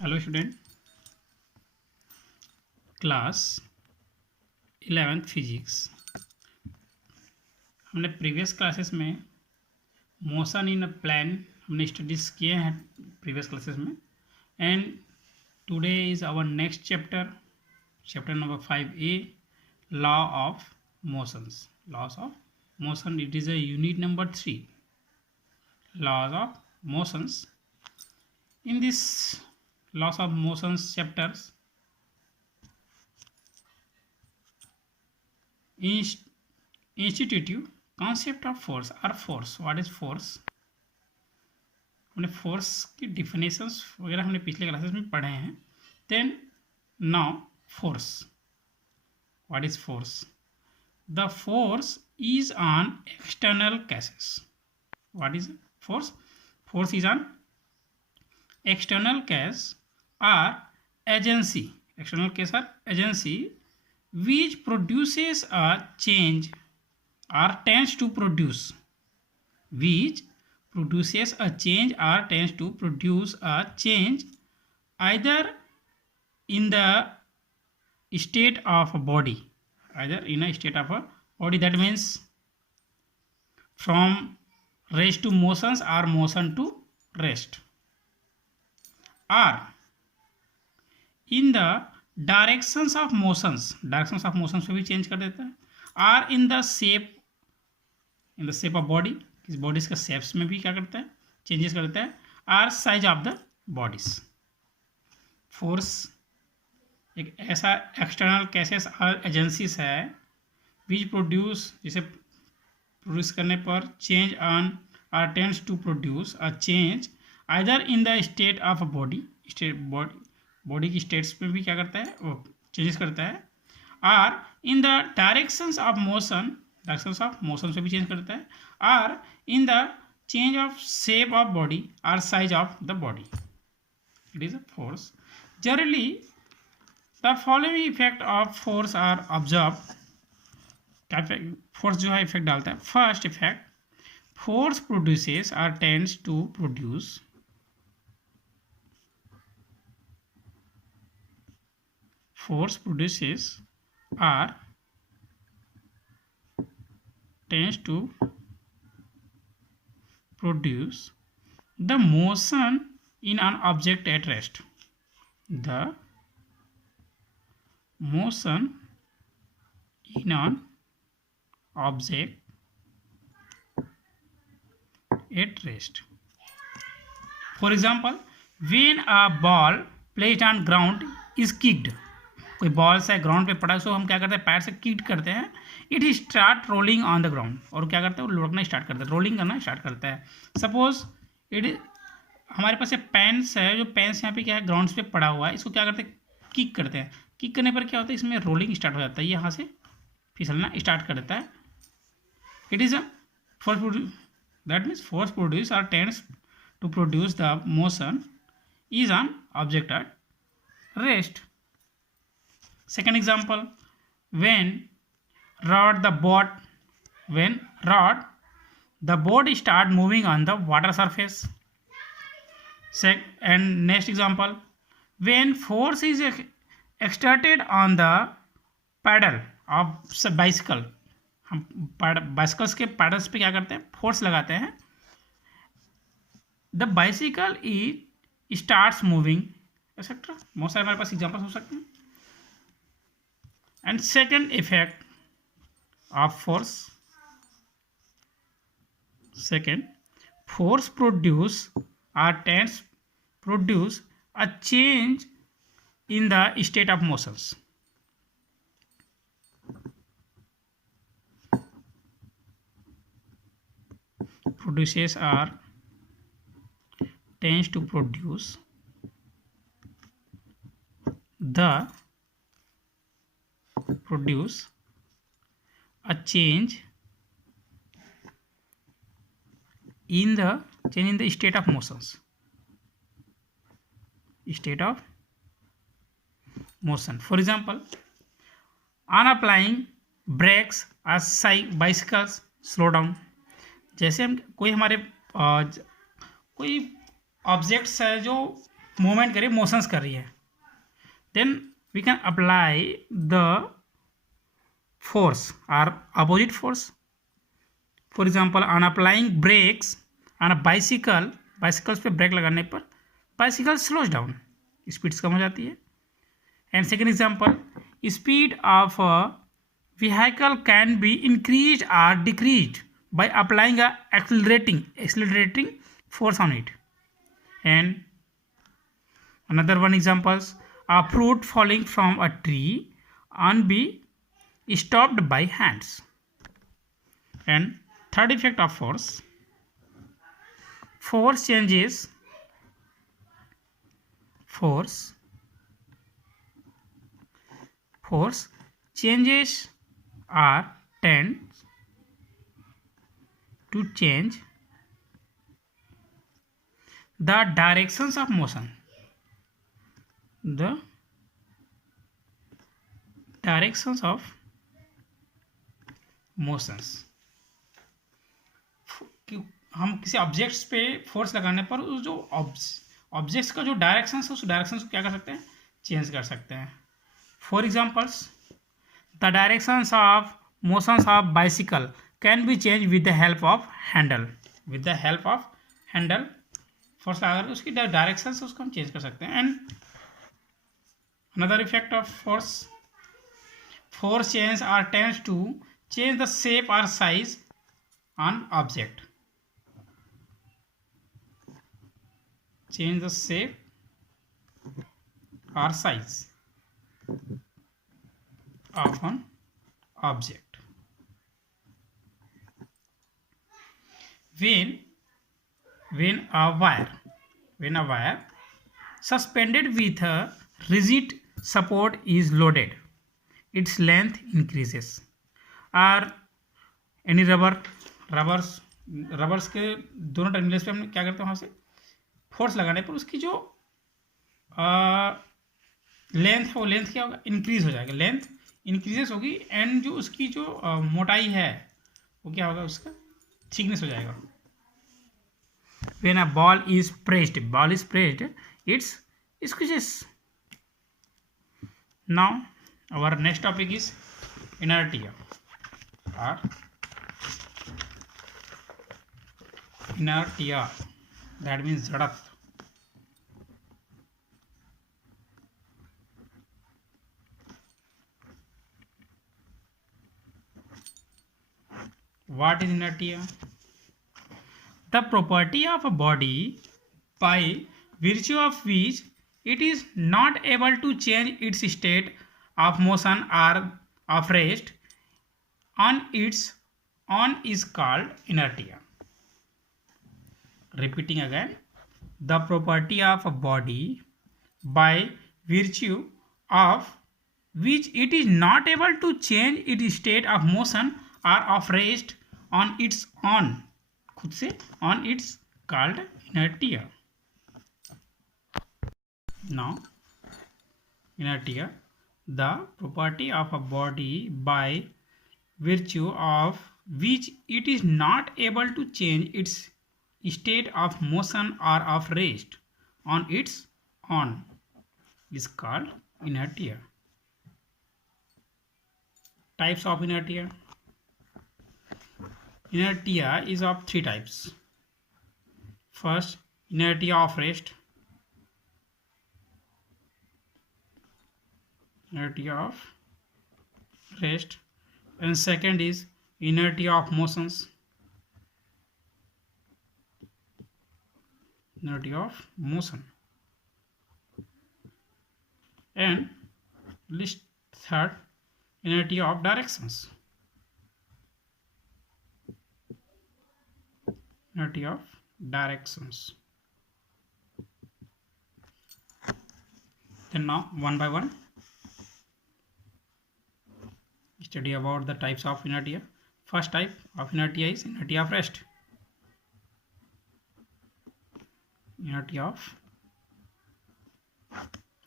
Hello student, class 11th physics. हमने previous classes में motion in a plane हमने studies किए हैं प्रीवियस क्लासेस में। And today is our next chapter, chapter number 5A, law of motions. Laws of motion, it is a unit number 3, laws of motions. In this laws of motions chapters, institutive concept of force or force. What is force? हमने force की definitions वगैरह हमने पिछले classes में पढ़े हैं। Then now force, what is force? The force is on external cases. What is force? Force is on external case or agency, external case or agency which produces a change or tends to produce, which produces a change or tends to produce a change either in the state of a body, either in a state of a body, that means from rest to motions or motion to rest, or in the directions of motions, directions of motions में भी चेंज कर देता है, or in the shape, in the shape of body, इस बॉडीज का शेप्स में भी क्या करता है, चेंजेस करता है, or size of the bodies. Force एक ऐसा एक्सटर्नल केसेस और एजेंसीज है विच प्रोड्यूस, जिसे प्रोड्यूस करने पर चेंज ऑन और tends to produce a change either in the state of a body, state body की स्टेट्स में भी क्या करता है, वो चेंजेस करता है, और in the directions of motion, directions of motion से भी चेंज करता है, और in the change of shape of body और size of the body, it is a force. Generally the following effect of force are observe. Force जो है effect डालता है। First effect, force produces or tends to produce force produces or tends to produce the motion in an object at rest, the motion in an object at rest. For example, when a ball placed on ground is kicked, कोई बॉल से ग्राउंड पे पड़ा, सो हम क्या करते हैं, पैर से किक करते हैं, it start rolling on the ground, और क्या करते हैं, वो लुढ़कना स्टार्ट करता है, रोलिंग करना स्टार्ट करता है। सपोज इट, हमारे पास ये पेन्स है, जो पेन्स यहाँ पे क्या है, ग्राउंड पे पड़ा हुआ है, इसको क्या करते हैं, किक करते हैं। किक करने पर क्या होता है, इसमें रोलिंग स्टार्ट हो जाता है, यहाँ से फिसलना स्टार्ट कर देता है। It is a force, that means force produced or tends to produce the motion is on object at rest. Second example, when rod the boat start moving on the water surface. And next example, when force is exerted on the pedal of bicycle, हम bicycles के pedals पे क्या करते हैं, force लगाते हैं, the bicycle is starts moving etcetera. बहुत सारे हमारे पास एग्जांपल्स हो सकते हैं। And second effect of force, second, force produce or tends produce a change in the state of motions. Produces or tends to produce a change in the state of motions, state of motion. For example, on applying brakes as bicycles slow down. जैसे हम कोई हमारे कोई ऑब्जेक्ट्स है जो मूवमेंट कर रही है, मोशंस कर रही है, then we can apply the force or opposite force. For example on applying brakes on a bicycle, bicycles पे ब्रेक लगाने पर बाइसिकल स्लोज डाउन, स्पीड कम हो जाती है. And second example, speed of vehicle can be increased or decreased by applying a accelerating force on it. And another one examples, a fruit falling from a tree and be stopped by hands. And third effect of force, force changes or tends to change the directions of motion. The directions of motions. हम किसी ऑब्जेक्ट्स पे फोर्स लगाने पर उस जो ऑब्जेक्ट्स का जो डायरेक्शन है उस डायरेक्शन को क्या कर सकते हैं, चेंज कर सकते हैं. For examples, the directions of motions of bicycle can be change with the help of Henle. With the help of Henle force अगर उसकी डायरेक्शन से उसको हम चेंज कर सकते हैं. And another effect of force change or tends to change the shape or size on object. Change the shape or size of an object. When a wire suspended with a rigid support is loaded, its length increases. और any rubbers के दोनों टर्मिनल्स पे हम क्या करते हैं, वहाँ से फोर्स लगाने पर उसकी जो लेंथ है वो लेंथ क्या होगा, इंक्रीज हो जाएगा, लेंथ इंक्रीजेस होगी. एंड जो उसकी जो मोटाई है वो क्या होगा, उसका थिकनेस हो जाएगा. When a ball is pressed it's squeezes. Now our next topic is inertia और इनर्टिया, that means जड़त्व. What is inertia? The property of a body by virtue of which it is not able to change its state of motion or of rest on its own is called inertia. Repeating again, the property of a body by virtue of which it is not able to change its state of motion or of rest on its own, खुद से on its called inertia. Now inertia, the property of a body by virtue of which it is not able to change its state of motion or of rest on its own is called inertia. Types of inertia. Inertia is of three types. First, inertia of rest. Inertia of rest. And second is inertia of motions. Inertia of motion. And list third, inertia of directions. Inertia of directions. Then now one by one study about the types of inertia. First type of inertia is inertia of rest. Inertia of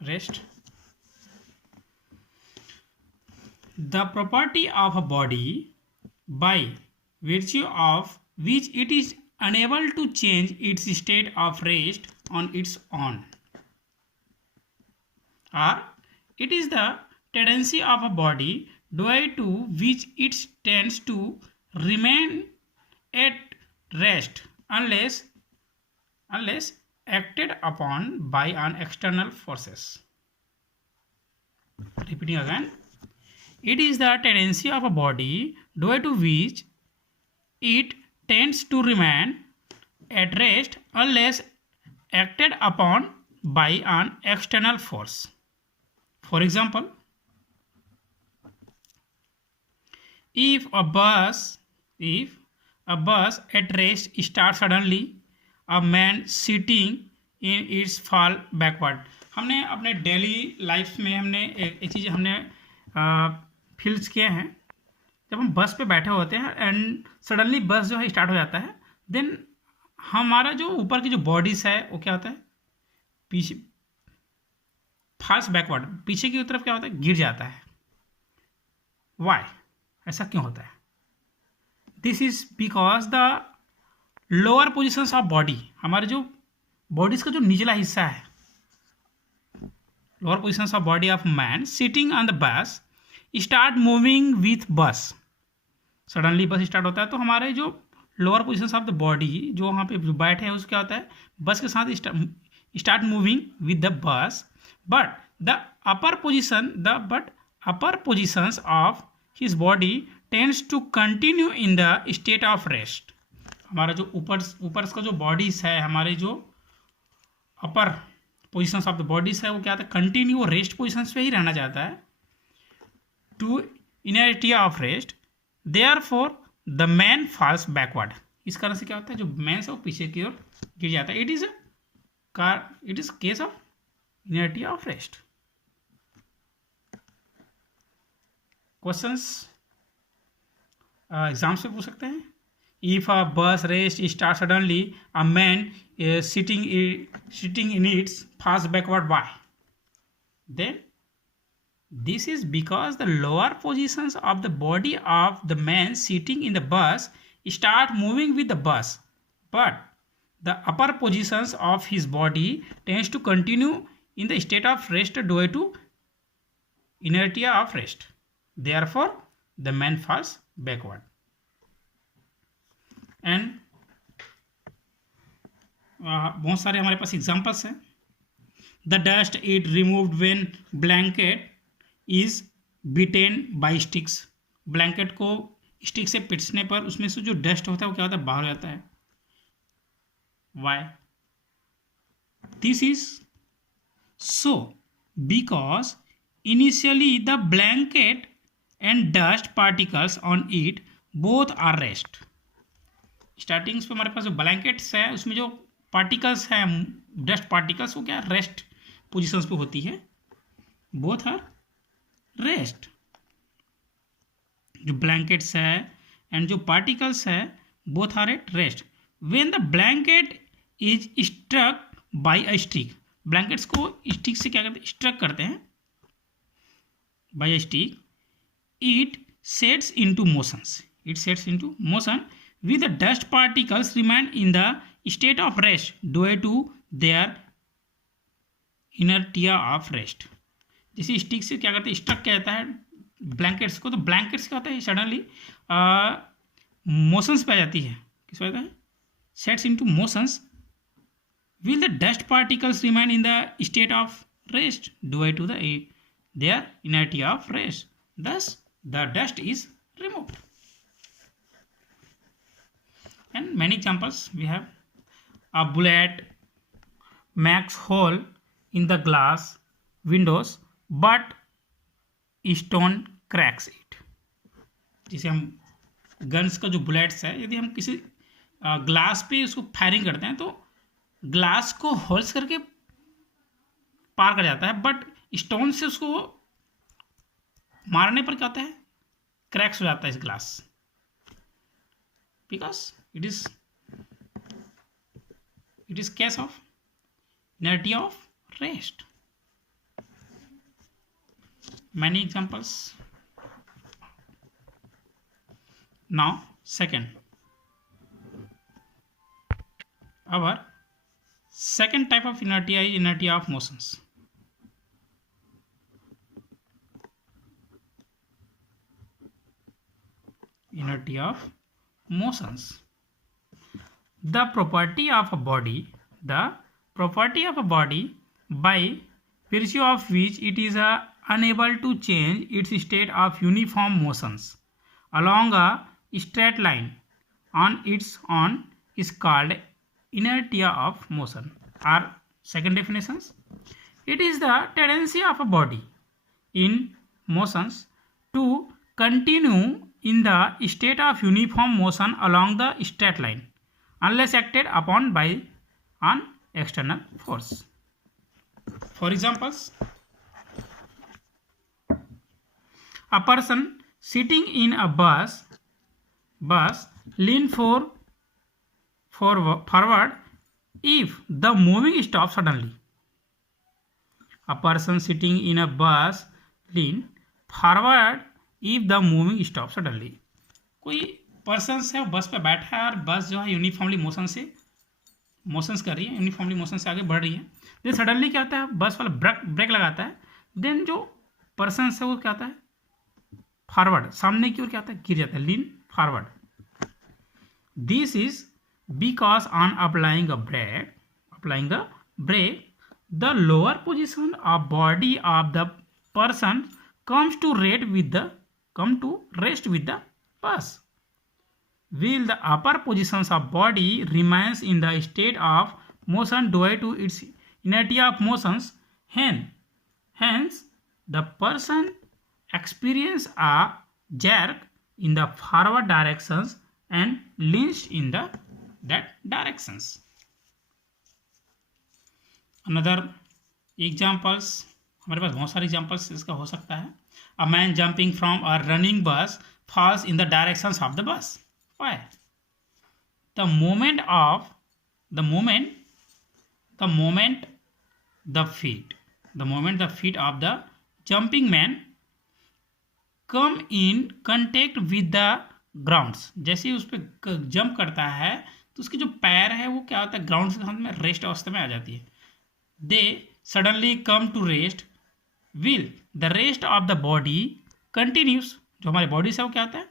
rest. The property of a body by virtue of which it is unable to change its state of rest on its own or it is the tendency of a body due to which it tends to remain at rest unless acted upon by an external forces. Repeating again, it is the tendency of a body due to which it tends to remain at rest unless acted upon by an external force. For example, if a bus at rest starts suddenly, a man sitting in its fall backward. हमने अपने daily life में हमने एक चीज़ हमने फील्स किए हैं, जब हम बस पे बैठे होते हैं एंड सडनली बस जो है स्टार्ट हो जाता है, देन हमारा जो ऊपर की जो बॉडीज है वो क्या होता है, पीछे फॉल्स बैकवर्ड, पीछे की तरफ क्या होता है, गिर जाता है. वाई, ऐसा क्यों होता है? This is because the lower positions of body, हमारे जो बॉडीज का जो निचला हिस्सा है, lower positions of body of man sitting on the bus start moving with बस. सडनली बस स्टार्ट होता है तो हमारे जो lower positions of the body जो वहाँ पे बैठे हैं उसको क्या होता है, बस के साथ start moving with the bus. But the upper positions of his body tends to continue in the state of rest. हमारा जो ऊपर का जो बॉडीज है, हमारे जो upper positions of the bodies है वो क्या होता है, कंटिन्यू रेस्ट पोजिशंस पे ही रहना चाहता है. To inertia of rest, therefore the man falls backward. इस कारण से क्या होता है, जो मैन है वो पीछे की ओर गिर जाता है. It is case of inertia of rest. Questions exams पे पूछ सकते हैं. If a bus rest start suddenly, a man sitting in its fast backward, by. Then this is because the lower positions of the body of the man sitting in the bus start moving with the bus, but the upper positions of his body tends to continue in the state of rest due to inertia of rest. Therefore, the man falls backward. And बहुत सारे हमारे पास एग्जाम्पल्स हैं. The dust it removed when blanket is beaten by sticks. Blanket को stick से पिटने पर उसमें से जो डस्ट होता है वो क्या होता है, बाहर जाता है. Why? This is so because initially the blanket and dust particles on it both are rest. Startings पे हमारे पास जो ब्लैंकेट्स है उसमें जो पार्टिकल्स हैं, डस्ट पार्टिकल्स, वो क्या रेस्ट पोजिशंस पे होती है. Both are rest. जो ब्लैंकेट्स है एंड जो पार्टिकल्स है both are at rest. When the blanket is struck by a stick, blankets को स्टिक से क्या करते हैं, स्ट्रक करते हैं by a stick. It sets into motion with the dust particles remain in the state of rest due to their inertia of rest. जैसे स्टिक से क्या करते हैं, स्ट्रक किया जाता है ब्लैंकेट्स को, तो ब्लैंकेट्स क्या होता है, सडनली मोशंस पे आ जाती है. किस वजह है, sets into motions. Will the dust particles remain in the state of rest due to their inertia of rest. Thus the dust is removed. And many examples we have. A bullet makes hole in the glass windows but stone cracks it. जैसे हम गन्स का जो बुलेट्स है, यदि हम किसी ग्लास पे उसको फायरिंग करते हैं तो ग्लास को होल्स करके पार कर जाता है, बट स्टोन से उसको मारने पर क्या होता है, क्रैक्स हो जाता है इस glass, because it is case of inertia of rest. Many examples. Now our second type of inertia is inertia of motions. inertia of motions. The property of a body by virtue of which it is unable to change its state of uniform motions along a straight line on its own is called inertia of motion. Our second definitions: it is the tendency of a body in motions to continue in the state of uniform motion along the straight line unless acted upon by an external force. For examples, a person sitting in a bus lean forward if the moving stops suddenly. A person sitting in a bus lean forward if the moving stops suddenly. कोई पर्सन है बस पे बैठा है और बस जो है यूनिफॉर्मली मोशंस कर रही है, यूनिफॉर्मली मोशन से आगे बढ़ रही है. देन सडनली क्या होता है, बस वाला ब्रेक लगाता है. देन जो पर्सन है वो क्या होता है, फॉरवर्ड सामने की ओर क्या होता है, गिर जाता है, lean forward. This is because on applying a brake the lower position of body of the person comes to rest with the bus, while the upper positions of body remains in the state of motion due to its inertia of motions. Hence the person experience a jerk in the forward directions and leans in that directions. Another examples, हमारे पास बहुत सारे examples इसका हो सकता है. A man jumping from a running bus falls in the directions of the bus. Why? The moment the feet of the jumping man come in contact with the grounds. जैसे ही उस पर जंप करता है तो उसके जो पैर है वो क्या होता है, ग्राउंड के साथ में रेस्ट अवस्था में आ जाती है. They suddenly come to rest, will the rest of the body continues. जो हमारी बॉडी से वो क्या होता है,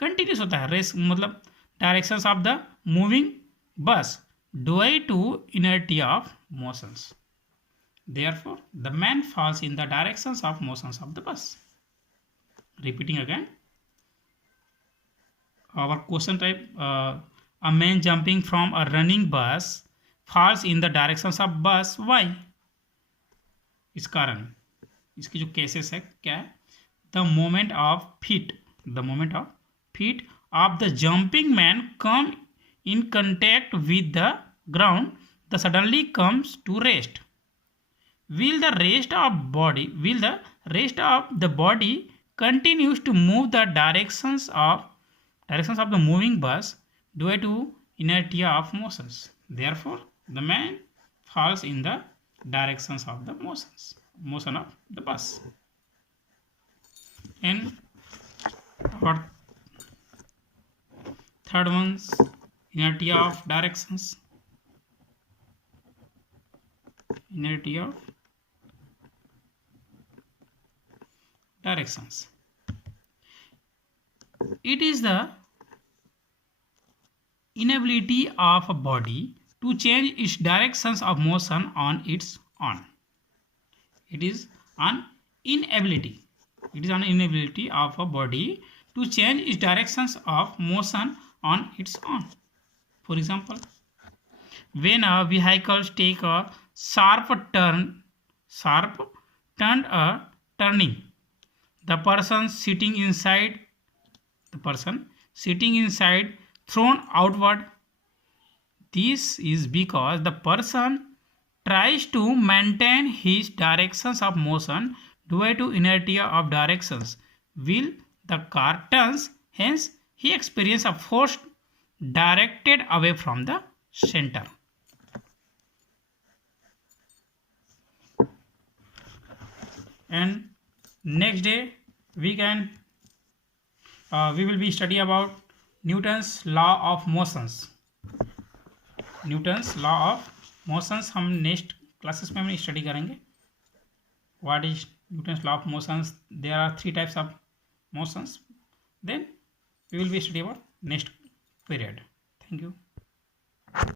कंटिन्यूस होता है. रेस्ट मतलब directions of the moving bus due to inertia of motions. Therefore the man falls in the directions of motions of the bus. Repeating again our question type, a man jumping from a running bus falls in the directions of bus. Why? इस कारण, इसकी जो केसेस है क्या है, the moment of feet of the jumping man come in contact with the ground, the suddenly comes to rest. Will the rest of the body continues to move the directions of the moving bus due to inertia of motions. Therefore the man falls in the directions of the motion of the bus. And our third one's inertia of directions. It is the inability of a body to change its directions of motion on its own. It is an inability of a body to change its directions of motion on its own. For example, when a vehicle take a sharp turning, the person sitting inside thrown outward. This is because the person tries to maintain his directions of motion due to inertia of directions while the car turns. Hence he experiences a force directed away from the center. And next day we will be study about Newton's law of motions. Newton's law of motions हम next classes में हम study करेंगे. What is Newton's law of motions? There are 3 types of motions. Then we will be studying about next period. Thank you.